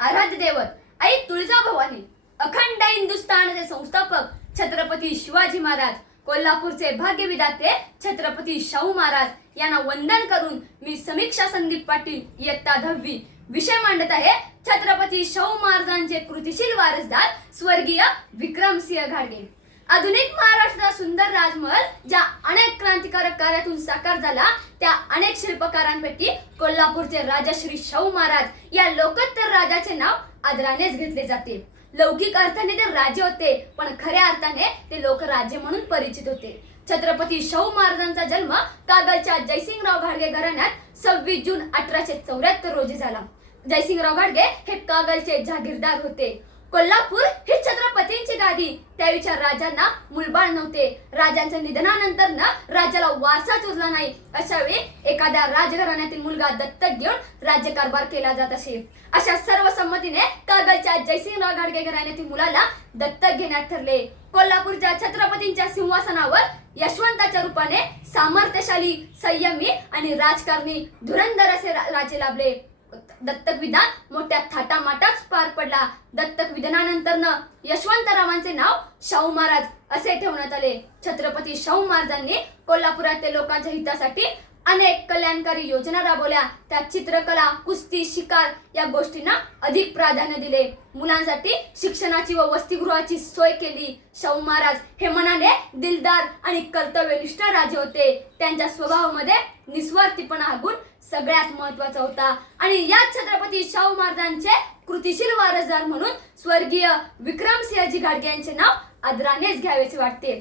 आराध्य दैवत आई तुळजाभवानी अखंड हिंदुस्थानचे संस्थापक छत्रपती शिवाजी महाराज कोल्हापूरचे भाग्यविधाते छत्रपती शाहू महाराज यांना वंदन करून मी समीक्षा संदीप पाटील इयत्ता दहावी विषय मांडत आहे. छत्रपती शाहू महाराजांचे कृतिशील वारसदार स्वर्गीय विक्रमसिंह घाडगे. आधुनिक महाराष्ट्राचा सुंदर राजमहल ज्या अनेक क्रांतिकारक कार्यातून साकार झाला त्या अनेक शिल्पकारांपैकी कोल्हापूरचे राजा श्री शाहू महाराज या लोकोत्तर राजाचे नाव आदरानेच घेतले जाते. लौकिक अर्थाने ते राजे होते पण खऱ्या अर्थाने ते लोक राजे म्हणून परिचित होते. छत्रपती शाहू महाराजांचा जन्म कागलच्या जयसिंगराव घाडगे घराण्यात सव्वीस जून अठराशे चौऱ्याहत्तर रोजी झाला. जयसिंगराव घाडगे हे कागलचे जहागीरदार होते. कोल्हापूर ही छत्रपतींची गादी. त्यावेळच्या राजांना मुलबाळ नव्हते. राजांच्या निधनानंतर ना राजाला वारसाच उरला नाही. अशा वेळी एखाद्या राजघराण्यातील मुलगा दत्तक घेऊन राज्यकारभार केला जात असे. अशा सर्व संमतीने कागलच्या जयसिंहराव घाडगे घराण्यातील मुलाला दत्तक घेण्यात ठरले. कोल्हापूरच्या छत्रपतींच्या सिंहासनावर यशवंताच्या रूपाने सामर्थ्यशाली संयमी आणि राजकारणी धुरंधर असे राजे लाभले. दत्तक विधान मोठ्या थाटामाटात पार पडला. दत्तक विधानानंतर यशवंतरावांचे नाव शाहू महाराज असे ठेवण्यात आले. छत्रपती शाहू महाराजांनी कोल्हापुरातील लोकांच्या हितासाठी अनेक कल्याणकारी योजना राबवल्या. त्यात चित्रकला कुस्ती शिकार या गोष्टींना अधिक प्राधान्य दिले. मुलांसाठी शिक्षणाची व वसतिगृहाची सोय केली. शाहू महाराज हे मनाने दिलदार आणि कर्तव्यनिष्ठ राजे होते. त्यांच्या स्वभावामध्ये निस्वार्थीपणा हा गुण सगळ्यात महत्त्वाचा होता. आणि याच छत्रपती शाहू महाराजांचे कृतिशील वारसदार म्हणून स्वर्गीय विक्रमसिंहजी घाडगे यांचे नाव आदरानेच घ्यावेसे वाटते.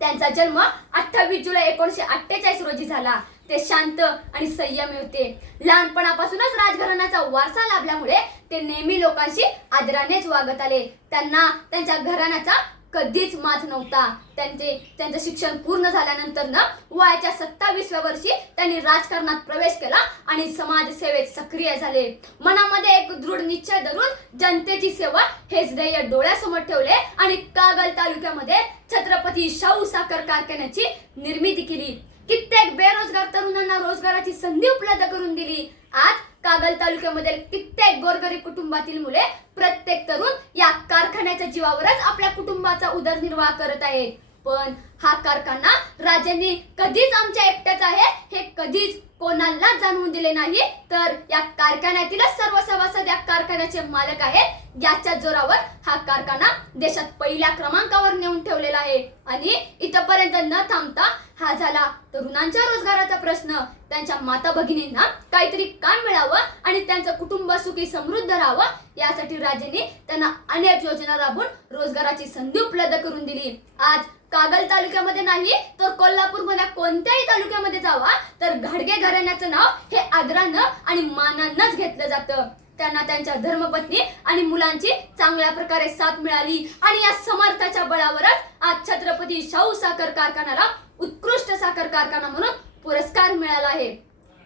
त्यांचा जन्म अठ्ठावीस जुलै एकोणीशे अठ्ठेचाळीस रोजी झाला. ते शांत आणि संयमी होते. लहानपणापासूनच राजघराण्याचा वारसा लाभल्यामुळे ते नेहमी लोकांशी आदरानेच वागत आले. त्यांना त्यांच्या घराण्याचा कधीच मात नव्हता. त्यांचे त्यांचं शिक्षण पूर्ण झाल्यानंतर ना वयाच्या सत्तावीसव्या वर्षी त्यांनी राजकारणात प्रवेश केला आणि समाजसेवेत सक्रिय झाले. मनामध्ये एक दृढ निश्चय धरून जनतेची सेवा हेच ध्येय डोळ्यासमोर ठेवले आणि कागल तालुक्यामध्ये छत्रपती शाहू साखर कारखान्याची निर्मिती केली. कित्येक बेरोजगार तरुणांना रोजगाराची संधी उपलब्ध करून दिली. आज कागल तालुक्यामध्ये कित्येक गोरगरीब कुटुंबातील मुले प्रत्येक तरुण या कारखान्याच्या जीवावरच आपल्या कुटुंबाचा उदरनिर्वाह करत आहेत. पण हा कारखाना राजांनी कधीच आमच्या एकट्याच आहे हे कधीच कोणाला जाणवून दिले नाही. तर या कारखान्यातीलच सर्व सभासद या कारखान्याचे मालक आहेत. याच्या जोरावर हा कारखाना देशात पहिल्या क्रमांकावर नेऊन ठेवलेला आहे. आणि इथपर्यंत न थांबता हा झाला तरुणांच्या रोजगाराचा प्रश्न. त्यांच्या माता भगिनींना काहीतरी काम मिळावं आणि त्यांचं कुटुंब सुखी समृद्ध राहावं यासाठी राजांनी त्यांना अनेक योजना राबवून रोजगाराची संधी उपलब्ध करून दिली. आज कागल तालुक्यामध्ये नाही तर कोल्हापूर मधल्या कोणत्याही तालुक्यामध्ये जावा. तर घाडगे घराण्याचं नाव हे आदरानं आणि मानानंच घेतलं जातं. त्यांना त्यांच्या धर्मपत्नी आणि मुलांची चांगल्या प्रकारे साथ मिळाली. आणि या समर्थाच्या बळावरच आज छत्रपती शाहू साखर कारखान्याला उत्कृष्ट साखर कारखाना म्हणून पुरस्कार मिळाला आहे.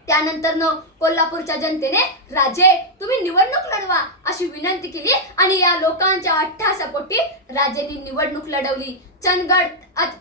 त्यानंतर न कोल्हापूरच्या जनतेने राजे तुम्ही निवडणूक लढवा अशी विनंती केली आणि या लोकांच्या अठ्ठासापोटी राजेंनी निवडणूक लढवली. चंदगड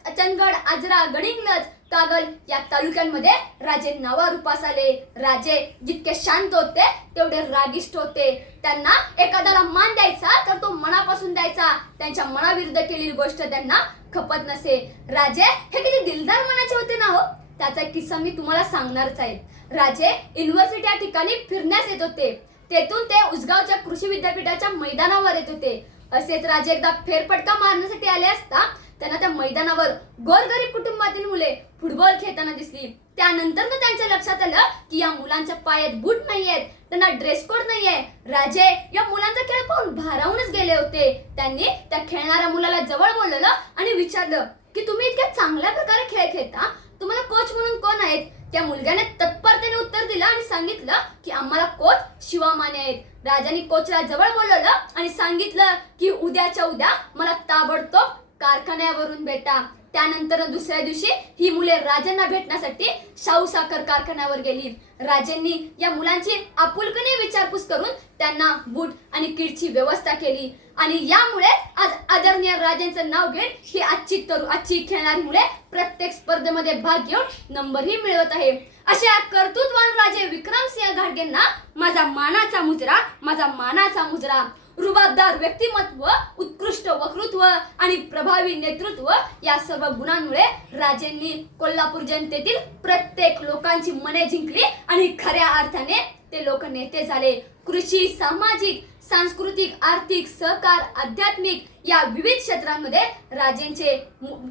चंदगड आजरा गडिंगलज कागल या तालुक्यांमध्ये राजे नावारूपास आले. राजे जितके शांत होते तेवढे रागिष्ट होते. त्यांना एखाद्याला मान द्यायचा तर तो मनापासून द्यायचा. त्यांच्या मनाविरुद्ध केलेली गोष्ट त्यांना खपत नसे. राजे हे किती दिलदार मनाचे होते ना हो? त्याचा एक किस्सा मी तुम्हाला सांगणारच आहे. राजे युनिव्हर्सिटी या ठिकाणी फिरण्यास येत होते. तेथून ते उसगावच्या कृषी विद्यापीठाच्या मैदानावर येत होते. असेच राजे एकदा फेरफटका मारण्यासाठी आले असता त्यांना त्या मैदानावर गोरगरीब कुटुंबातील मुले फुटबॉल खेळताना दिसली. त्यानंतर त्यांच्या लक्षात आलं की या मुलांच्या पायात बूट नाहीयेत त्यांना ड्रेस कोड नाहीये. राजे या मुलांचा खेळ पाहून भारावूनच गेले होते. त्यांनी त्या खेळणाऱ्या मुलाला जवळ बोलवलं आणि विचारलं की तुम्ही इतक्या चांगल्या प्रकारे खेळ खेळता? तुम्हाला कोच म्हणून कोण आहेत? त्या मुलग्याने तत्परतेने उत्तर दिलं आणि सांगितलं की आम्हाला कोच शिवा माने आहेत. राजाने कोचला जवळ बोलवलं आणि सांगितलं की उद्याच्या उद्या मला ताबडतोब कारखान्यावरून भेटा. त्यानंतर दुसऱ्या दिवशी ही मुले राजांना भेटण्यासाठी शाहू साखर कारखान्यावर गेली. राजांनी या मुलांची आपुलकीने विचारपूस करून त्यांना बूट आणि किडची व्यवस्था केली. आणि यामुळे आज आदरणीय राजांचं नाव घेत ही आजची तरुण आजची खेळणारी मुले प्रत्येक स्पर्धेमध्ये भाग घेऊन नंबरही मिळवत आहे. अशा कर्तृत्वान राजे विक्रमसिंह घाडगेंना माझा मानाचा मुजरा माझा मानाचा मुजरा. रुबाबदार व्यक्तिमत्व उत्कृष्ट वक्तृत्व आणि प्रभावी नेतृत्व या सर्व गुणांमुळे राजेंनी कोल्हापूर जनतेतील प्रत्येक लोकांची मने जिंकली आणि खऱ्या अर्थाने ते लोक नेते झाले. कृषी सामाजिक सांस्कृतिक आर्थिक सहकार आध्यात्मिक या विविध क्षेत्रांमध्ये राजेंचे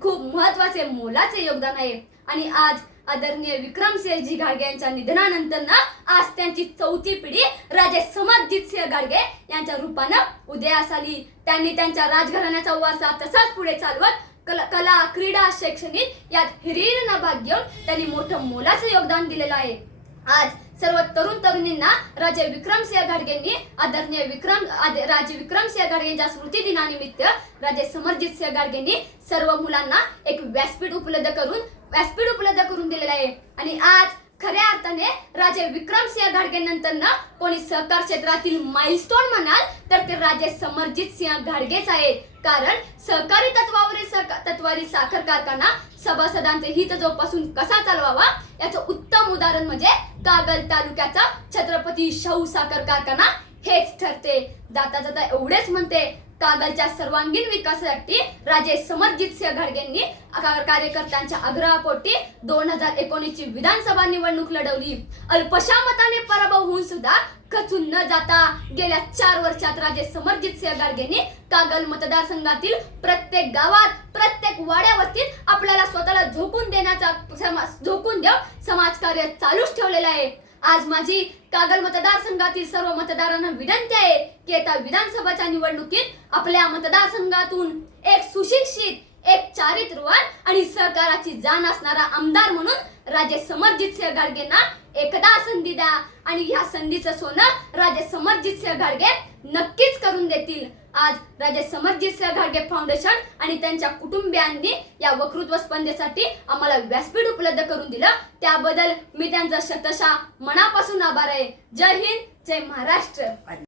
खूप महत्त्वाचे मोलाचे योगदान आहे. आणि आज आदरणीय विक्रमसिंहजी गाडगे यांच्या निधनानंतर ना आज त्यांची चौथी पिढी राजे समरजित सिंह गाडगे यांच्या रूपानं उदयास आली. त्यांनी त्यांच्या राजघराण्याचा वारसा तसाच पुढे चालवत कला कला क्रीडा शैक्षणिक यात हिरिरीनं भाग घेऊन त्यांनी मोठं मोलाचं योगदान दिलेलं आहे. आज सर्व तरुण तरुणींना राजे विक्रमसिंह गाडगेंनी आदरणीय विक्रम आद- राजे विक्रमसिंह सिंह यांच्या स्मृती दिनानिमित्त राजे समरजित सिंह गाडगेंनी सर्व मुलांना एक व्यासपीठ उपलब्ध करून व्यासपीठ उपलब्ध करून आणि आज खऱ्या अर्थाने राजे विक्रमसिंह घाडगे नंतर ना कोणी सहकार क्षेत्रातील माइलस्टोन म्हणाल तर ते राजे समरजित सिंह घाडगेच आहेत. कारण सहकारी तत्वावरील तत्वारी साखर कारखाना सभासदांचे हित जोपासून कसा चालवावा? याचं उत्तम उदाहरण म्हणजे कागल तालुक्याचा छत्रपती शाहू साखर कारखाना हेच ठरते. जाता जाता एवढेच म्हणते. कागलच्या सर्वांगीण विकासासाठी राजे समरजित सिंह घाडगेंनी कार्यकर्त्यांच्या आग्रहापोटी दोन हजार एकोणीसची विधानसभा निवडणूक लढवली. अल्पशा मताने पराभव होऊन सुद्धा खचून न जाता गेल्या चार वर्षात राजे समरजित सिंह गाडगेंनी कागल मतदारसंघातील प्रत्येक गावात प्रत्येक वाड्यावरती आपल्याला स्वतःला झोकून देण्याचा झोकून देव समाजकार्य चालूच ठेवलेलं आहे. आज माझी कागल मतदारसंघातील सर्व मतदारांना विनंती आहे की येत्या विधानसभाच्या निवडणुकीत आपल्या मतदारसंघातून एक सुशिक्षित एक चारित्र्यवान आणि सहकाराची जाण असणारा आमदार म्हणून राजे समरजित सिंह गाडगेंना एकदा संधी द्या. आणि ह्या संधीचं सोनं राजे समरजित सिंह गाडगे नक्कीच करून देतील. आज राजे समरजित सिंह फाउंडेशन आणि त्यांच्या कुटुंबियांनी या वक्तृत्व स्पर्धेसाठी आम्हाला व्यासपीठ उपलब्ध करून दिलं. त्याबद्दल मी त्यांचा शतशा मनापासून आभार आहे. जय हिंद जय महाराष्ट्र.